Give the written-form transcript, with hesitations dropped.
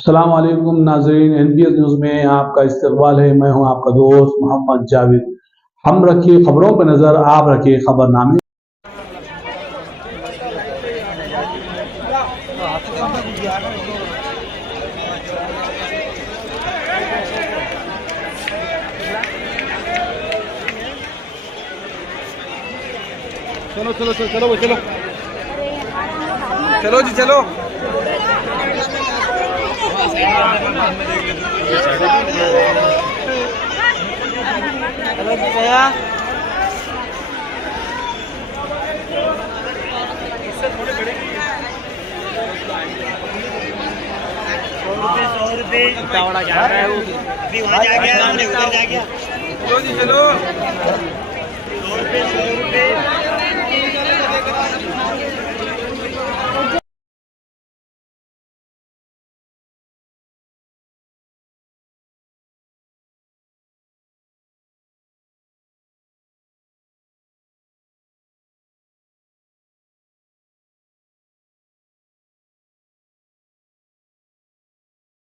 अस्सलाम वालेकुम नाज़रीन, NPS न्यूज़ में आपका इस्तकबाल है। मैं हूं आपका दोस्त मोहम्मद जावेद। हम रखिए खबरों पर नज़र, आप रखिए खबरनामे। चलो चलो चलो चलो चलो चलो जी चलो। चलो जी भैया। ₹100 इतना बड़ा जा रहा है वो अभी वहाँ जा गया, उधर जा गया। चलो जी चलो। ₹100